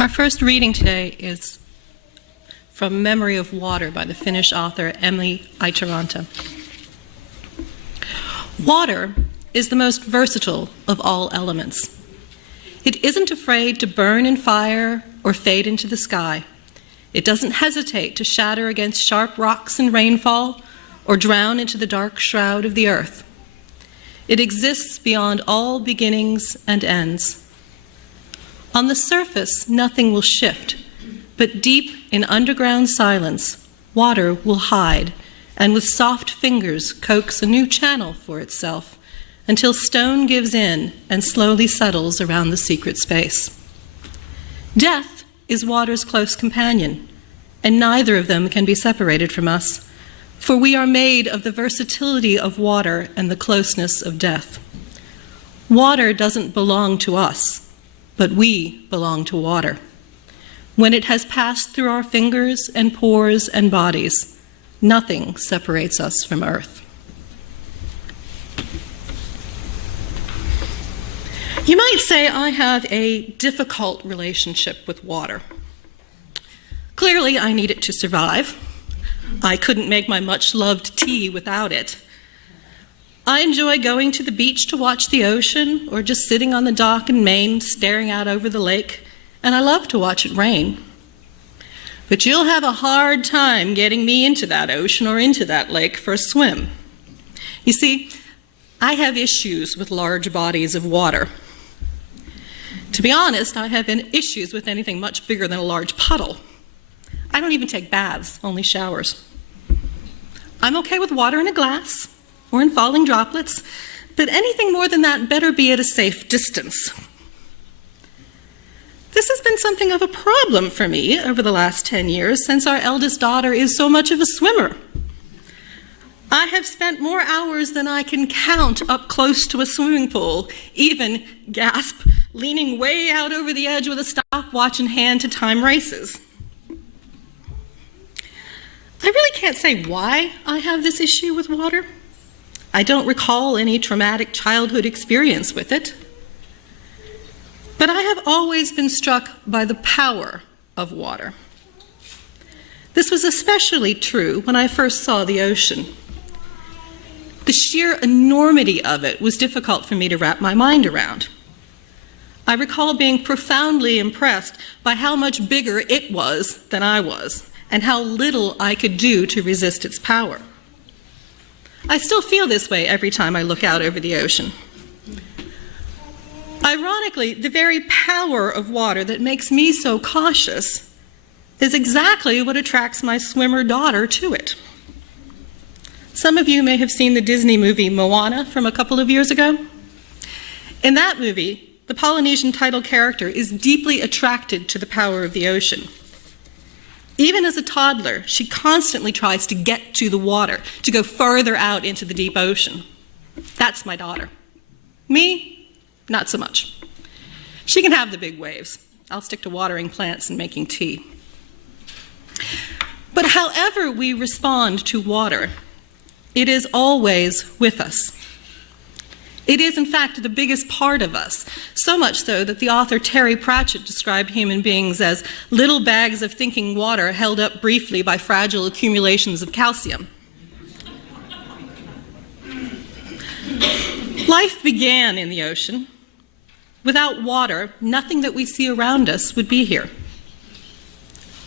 Our first reading today is from Memory of Water by the Finnish author Emily Aitaranta. Water is the most versatile of all elements. It isn't afraid to burn in fire or fade into the sky. It doesn't hesitate to shatter against sharp rocks in rainfall or drown into the dark shroud of the earth. It exists beyond all beginnings and ends. On the surface, nothing will shift, but deep in underground silence, water will hide and with soft fingers coax a new channel for itself until stone gives in and slowly settles around the secret space. Death is water's close companion, and neither of them can be separated from us, for we are made of the versatility of water and the closeness of death. Water doesn't belong to us, but we belong to water. When it has passed through our fingers and pores and bodies, nothing separates us from earth. You might say I have a difficult relationship with water. Clearly, I need it to survive. I couldn't make my much-loved tea without it. I enjoy going to the beach to watch the ocean or just sitting on the dock in Maine staring out over the lake, and I love to watch it rain. But you'll have a hard time getting me into that ocean or into that lake for a swim. You see, I have issues with large bodies of water. To be honest, I have issues with anything much bigger than a large puddle. I don't even take baths, only showers. I'm okay with water in a glass or in falling droplets, but anything more than that better be at a safe distance. This has been something of a problem for me over the last 10 years since our eldest daughter is so much of a swimmer. I have spent more hours than I can count up close to a swimming pool, even, gasp, leaning way out over the edge with a stopwatch in hand to time races. I really can't say why I have this issue with water. I don't recall any traumatic childhood experience with it. But I have always been struck by the power of water. This was especially true when I first saw the ocean. The sheer enormity of it was difficult for me to wrap my mind around. I recall being profoundly impressed by how much bigger it was than I was, and how little I could do to resist its power. I still feel this way every time I look out over the ocean. Ironically, the very power of water that makes me so cautious is exactly what attracts my swimmer daughter to it. Some of you may have seen the Disney movie Moana from a couple of years ago. In that movie, the Polynesian title character is deeply attracted to the power of the ocean. Even as a toddler, she constantly tries to get to the water, to go further out into the deep ocean. That's my daughter. Me, not so much. She can have the big waves. I'll stick to watering plants and making tea. But however we respond to water, it is always with us. It is, in fact, the biggest part of us, so much so that the author Terry Pratchett described human beings as little bags of thinking water held up briefly by fragile accumulations of calcium. Life began in the ocean. Without water, nothing that we see around us would be here.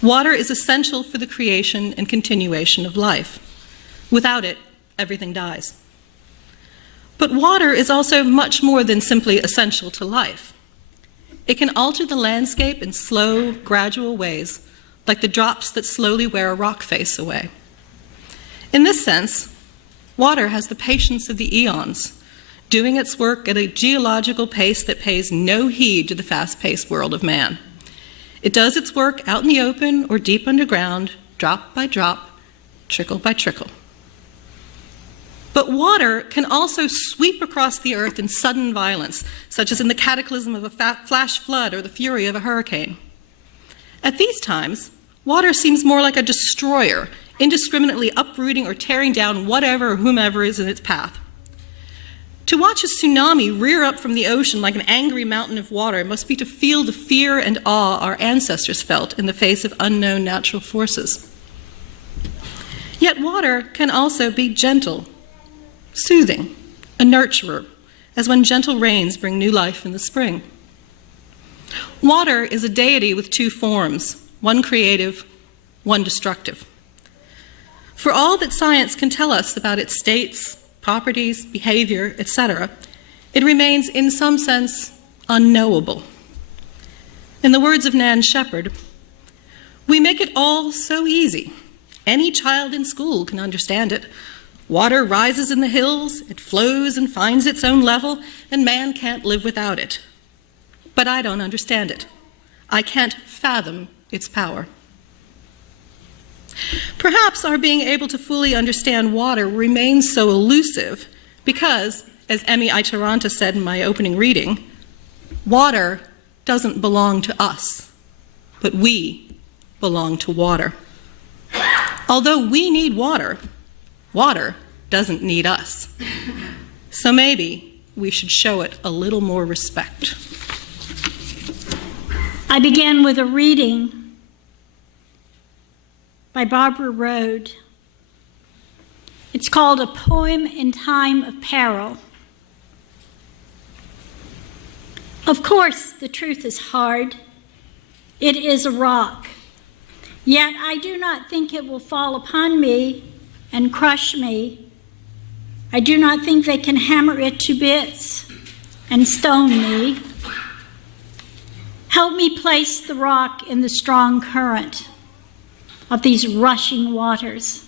Water is essential for the creation and continuation of life. Without it, everything dies. But water is also much more than simply essential to life. It can alter the landscape in slow, gradual ways, like the drops that slowly wear a rock face away. In this sense, water has the patience of the eons, doing its work at a geological pace that pays no heed to the fast-paced world of man. It does its work out in the open or deep underground, drop by drop, trickle by trickle. But water can also sweep across the earth in sudden violence, such as in the cataclysm of a flash flood or the fury of a hurricane. At these times, water seems more like a destroyer, indiscriminately uprooting or tearing down whatever or whomever is in its path. To watch a tsunami rear up from the ocean like an angry mountain of water must be to feel the fear and awe our ancestors felt in the face of unknown natural forces. Yet water can also be gentle, soothing, a nurturer, as when gentle rains bring new life in the spring. Water is a deity with two forms, one creative, one destructive. For all that science can tell us about its states, properties, behavior, etc., it remains in some sense unknowable. In the words of Nan Shepherd, "We make it all so easy. Any child in school can understand it. Water rises in the hills, it flows and finds its own level, and man can't live without it. But I don't understand it. I can't fathom its power." Perhaps our being able to fully understand water remains so elusive because, as Emmy Itaranta said in my opening reading, water doesn't belong to us, but we belong to water. Although we need water, water doesn't need us. So maybe we should show it a little more respect. I began with a reading by Barbara Road. It's called A Poem in Time of Peril. Of course, the truth is hard. It is a rock. Yet I do not think it will fall upon me and crush me. I do not think they can hammer it to bits and stone me. Help me place the rock in the strong current of these rushing waters.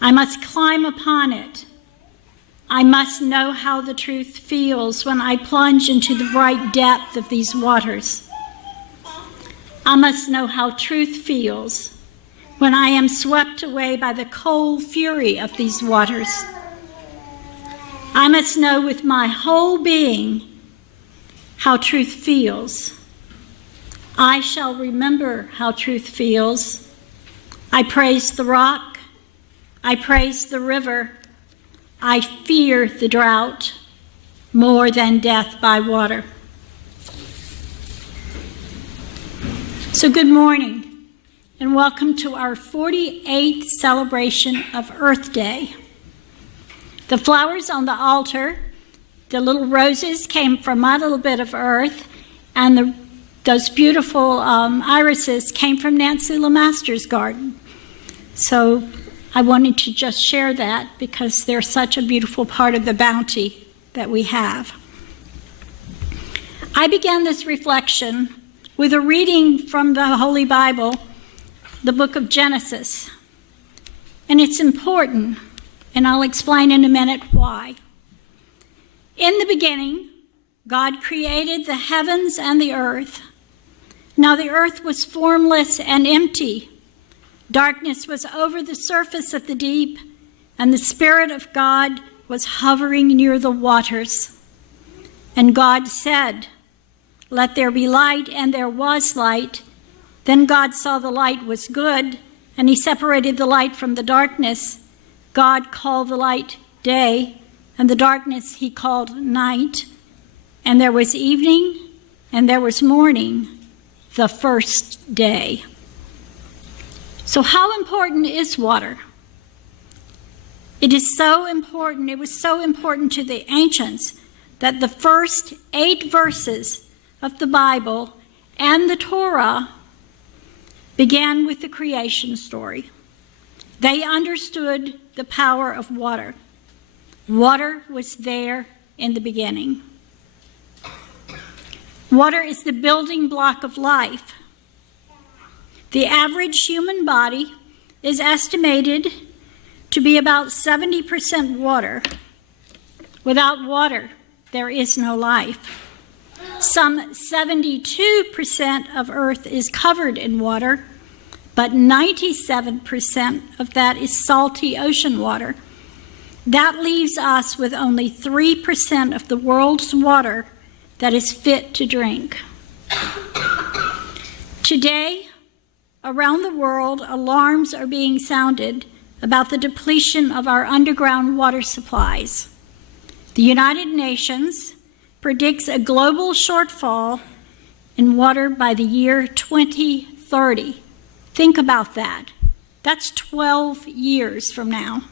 I must climb upon it. I must know how the truth feels when I plunge into the bright depth of these waters. I must know how truth feels when I am swept away by the cold fury of these waters. I must know with my whole being how truth feels. I shall remember how truth feels. I praise the rock. I praise the river. I fear the drought more than death by water. So good morning, and welcome to our 48th celebration of Earth Day. The flowers on the altar, the little roses came from my little bit of earth, and those beautiful irises came from Nancy LeMaster's garden. So I wanted to just share that because they're such a beautiful part of the bounty that we have. I began this reflection with a reading from the Holy Bible, the book of Genesis. And it's important, and I'll explain in a minute why. In the beginning, God created the heavens and the earth. Now the earth was formless and empty. Darkness was over the surface of the deep, and the Spirit of God was hovering near the waters. And God said, "Let there be light," and there was light. Then God saw the light was good, and he separated the light from the darkness. God called the light day, and the darkness he called night. And there was evening, and there was morning, the first day. So how important is water? It is so important, it was so important to the ancients that the first 8 verses of the Bible and the Torah began with the creation story. They understood the power of water. Water was there in the beginning. Water is the building block of life. The average human body is estimated to be about 70% water. Without water, there is no life. Some 72% of Earth is covered in water, but 97% of that is salty ocean water. That leaves us with only 3% of the world's water that is fit to drink. Today, around the world, alarms are being sounded about the depletion of our underground water supplies. The United Nations predicts a global shortfall in water by the year 2030. Think about that. That's 12 years from now.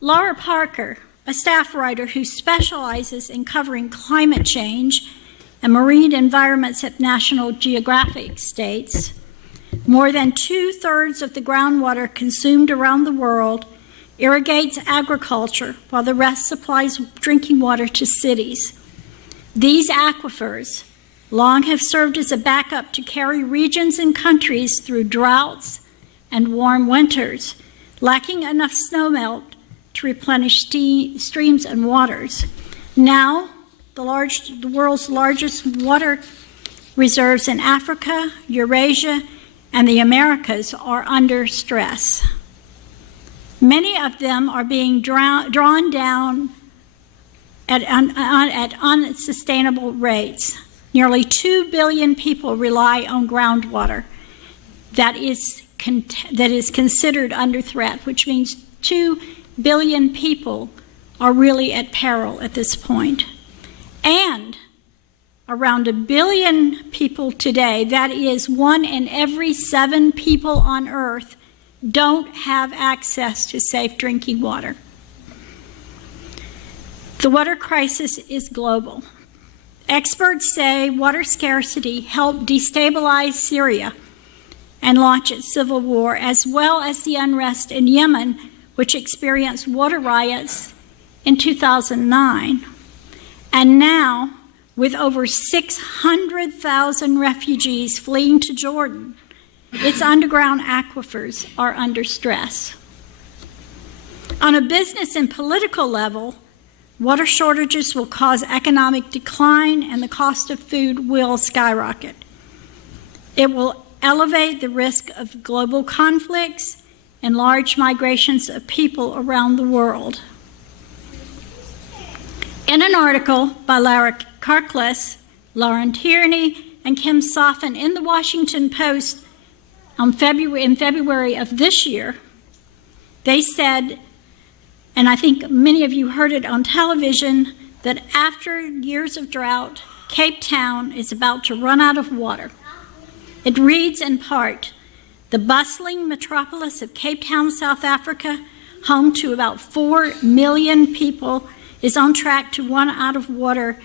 Laura Parker, a staff writer who specializes in covering climate change and marine environments at National Geographic, states, more than 2/3 of the groundwater consumed around the world irrigates agriculture, while the rest supplies drinking water to cities. These aquifers long have served as a backup to carry regions and countries through droughts and warm winters, lacking enough snowmelt to replenish streams and waters. Now, the world's largest water reserves in Africa, Eurasia, and the Americas are under stress. Many of them are being drawn down at unsustainable rates. Nearly 2 billion people rely on groundwater that is considered under threat, which means 2 billion people are really at peril at this point. And around 1 billion people today, that is 1 in every 7 people on Earth, don't have access to safe drinking water. The water crisis is global. Experts say water scarcity helped destabilize Syria and launch its civil war, as well as the unrest in Yemen, which experienced water riots in 2009. And now, with over 600,000 refugees fleeing to Jordan, its underground aquifers are under stress. On a business and political level, water shortages will cause economic decline and the cost of food will skyrocket. It will elevate the risk of global conflicts and large migrations of people around the world. In an article by Lara Karkless, Lauren Tierney, and Kim Soffen in the Washington Post in February of this year, they said, and I think many of you heard it on television, that after years of drought, Cape Town is about to run out of water. It reads in part, "The bustling metropolis of Cape Town, South Africa, home to about 4 million people, is on track to run out of water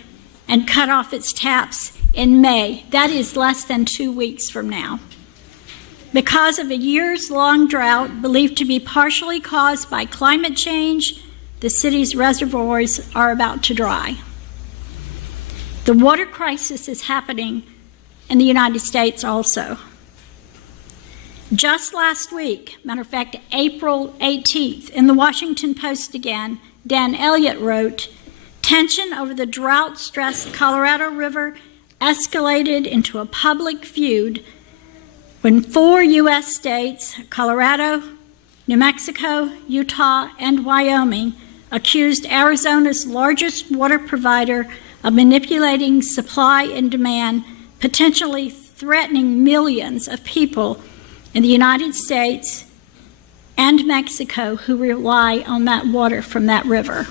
and cut off its taps in May." That is less than 2 weeks from now. Because of a years-long drought believed to be partially caused by climate change, the city's reservoirs are about to dry. The water crisis is happening in the United States also. Just last week, matter of fact, April 18th, in the Washington Post again, Dan Elliott wrote, "Tension over the drought-stressed Colorado River escalated into a public feud when 4 U.S. states, Colorado, New Mexico, Utah, and Wyoming, accused Arizona's largest water provider of manipulating supply and demand, potentially threatening millions of people in the United States and Mexico who rely on that water from that river."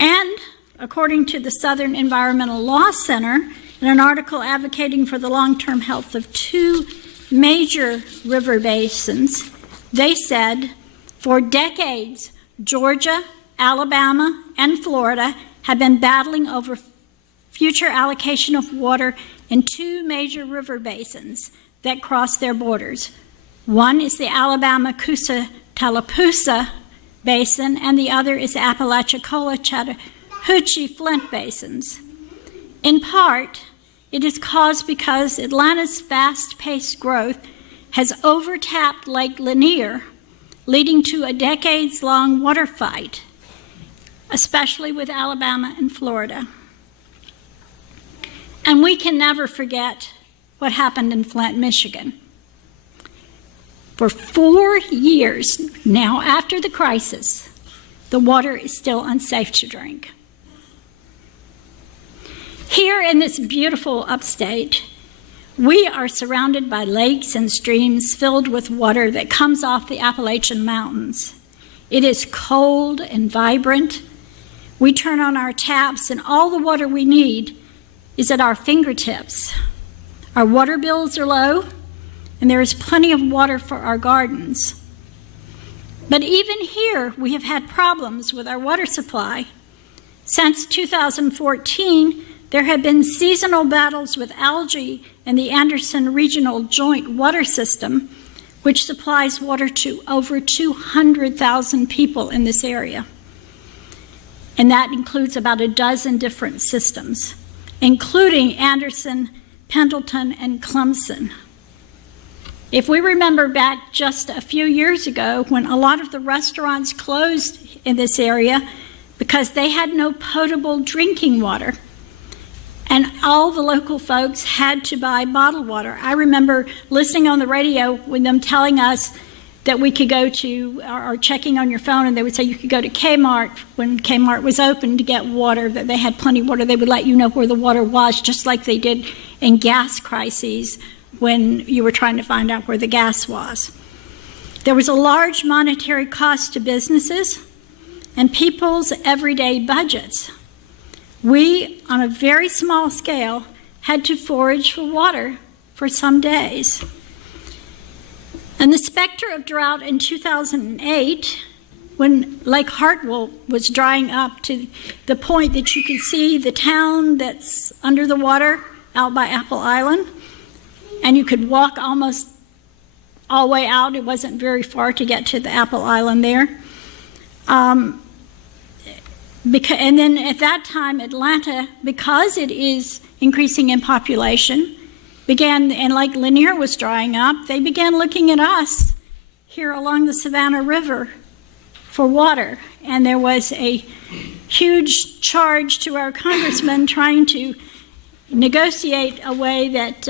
And according to the Southern Environmental Law Center, in an article advocating for the long-term health of 2 major river basins, they said, for decades, Georgia, Alabama, and Florida have been battling over future allocation of water in 2 major river basins that cross their borders. One is the Alabama-Coosa-Tallapoosa Basin, and the other is the Apalachicola-Chattahoochee-Flint basins. In part, it is caused because Atlanta's fast-paced growth has overtapped Lake Lanier, leading to a decades-long water fight, especially with Alabama and Florida. And we can never forget what happened in Flint, Michigan. For 4 years now after the crisis, the water is still unsafe to drink. Here in this beautiful upstate, we are surrounded by lakes and streams filled with water that comes off the Appalachian Mountains. It is cold and vibrant. We turn on our taps and all the water we need is at our fingertips. Our water bills are low and there is plenty of water for our gardens. But even here, we have had problems with our water supply. Since 2014, there have been seasonal battles with algae in the Anderson Regional Joint Water System, which supplies water to over 200,000 people in this area. And that includes about a dozen different systems, including Anderson, Pendleton, and Clemson. If we remember back just a few years ago when a lot of the restaurants closed in this area because they had no potable drinking water, and all the local folks had to buy bottled water. I remember listening on the radio with them telling us that we could go to, or checking on your phone, and they would say you could go to Kmart when Kmart was open to get water, that they had plenty of water. They would let you know where the water was, just like they did in gas crises when you were trying to find out where the gas was. There was a large monetary cost to businesses and people's everyday budgets. We, on a very small scale, had to forage for water for some days. And the specter of drought in 2008, when Lake Hartwell was drying up to the point that you could see the town that's under the water out by Apple Island, and you could walk almost all the way out. It wasn't very far to get to the Apple Island there. And then at that time, Atlanta, because it is increasing in population, began, and Lake Lanier was drying up, they began looking at us here along the Savannah River for water. And there was a huge charge to our congressman trying to negotiate a way that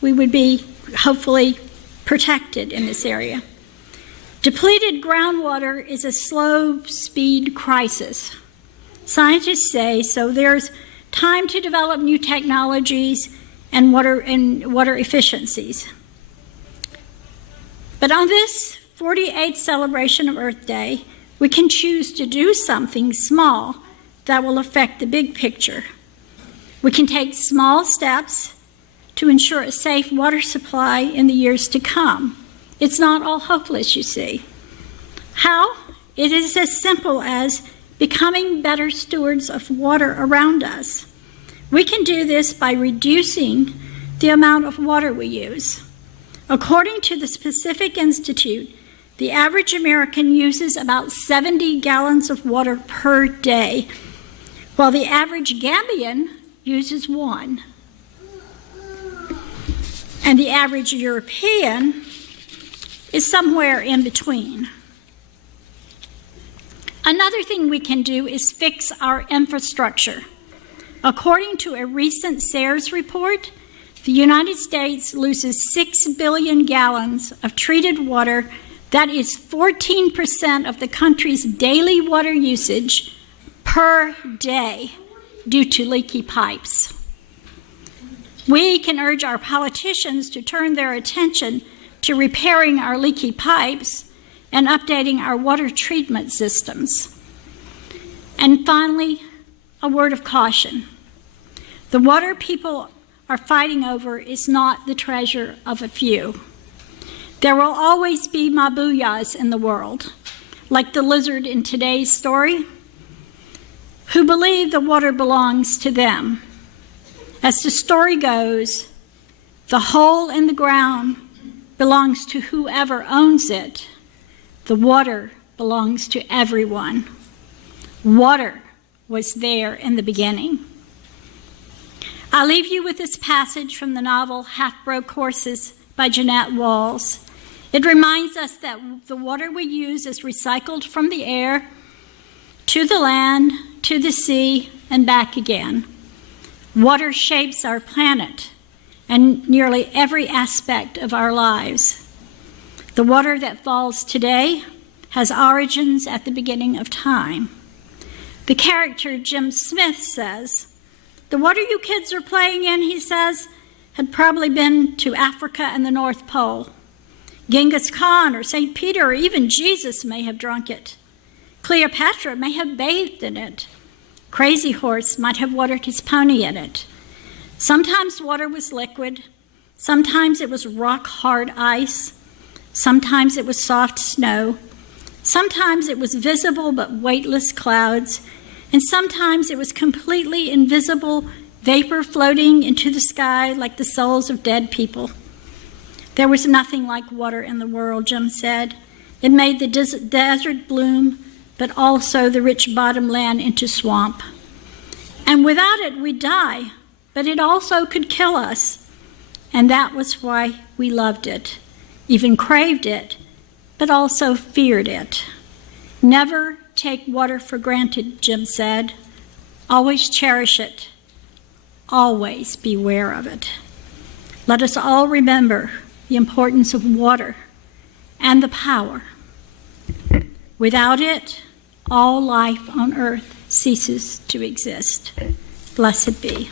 we would be hopefully protected in this area. Depleted groundwater is a slow speed crisis. Scientists say so. There's time to develop new technologies and water efficiencies. But on this 48th celebration of Earth Day, we can choose to do something small that will affect the big picture. We can take small steps to ensure a safe water supply in the years to come. It's not all hopeless, you see. How? It is as simple as becoming better stewards of water around us. We can do this by reducing the amount of water we use. According to the Pacific Institute, the average American uses about 70 gallons of water per day, while the average Gambian uses 1. And the average European is somewhere in between. Another thing we can do is fix our infrastructure. According to a recent SARES report, the United States loses 6 billion gallons of treated water. That is 14% of the country's daily water usage per day due to leaky pipes. We can urge our politicians to turn their attention to repairing our leaky pipes and updating our water treatment systems. And finally, a word of caution. The water people are fighting over is not the treasure of a few. There will always be mabuyas in the world, like the lizard in today's story, who believe the water belongs to them. As the story goes, the hole in the ground belongs to whoever owns it. The water belongs to everyone. Water was there in the beginning. I leave you with this passage from the novel Half-Broke Horses by Jeanette Walls. It reminds us that the water we use is recycled from the air to the land, to the sea, and back again. Water shapes our planet and nearly every aspect of our lives. The water that falls today has origins at the beginning of time. The character Jim Smith says, "The water you kids are playing in," he says, "had probably been to Africa and the North Pole. Genghis Khan or St. Peter or even Jesus may have drunk it. Cleopatra may have bathed in it. Crazy Horse might have watered his pony in it. Sometimes water was liquid. Sometimes it was rock-hard ice. Sometimes it was soft snow. Sometimes it was visible but weightless clouds. And sometimes it was completely invisible vapor floating into the sky like the souls of dead people. There was nothing like water in the world, Jim said. It made the desert bloom, but also the rich bottomland into swamp. And without it, we'd die, but it also could kill us. And that was why we loved it, even craved it, but also feared it. Never take water for granted, Jim said. Always cherish it. Always beware of it. Let us all remember the importance of water and the power. Without it, all life on earth ceases to exist. Blessed be.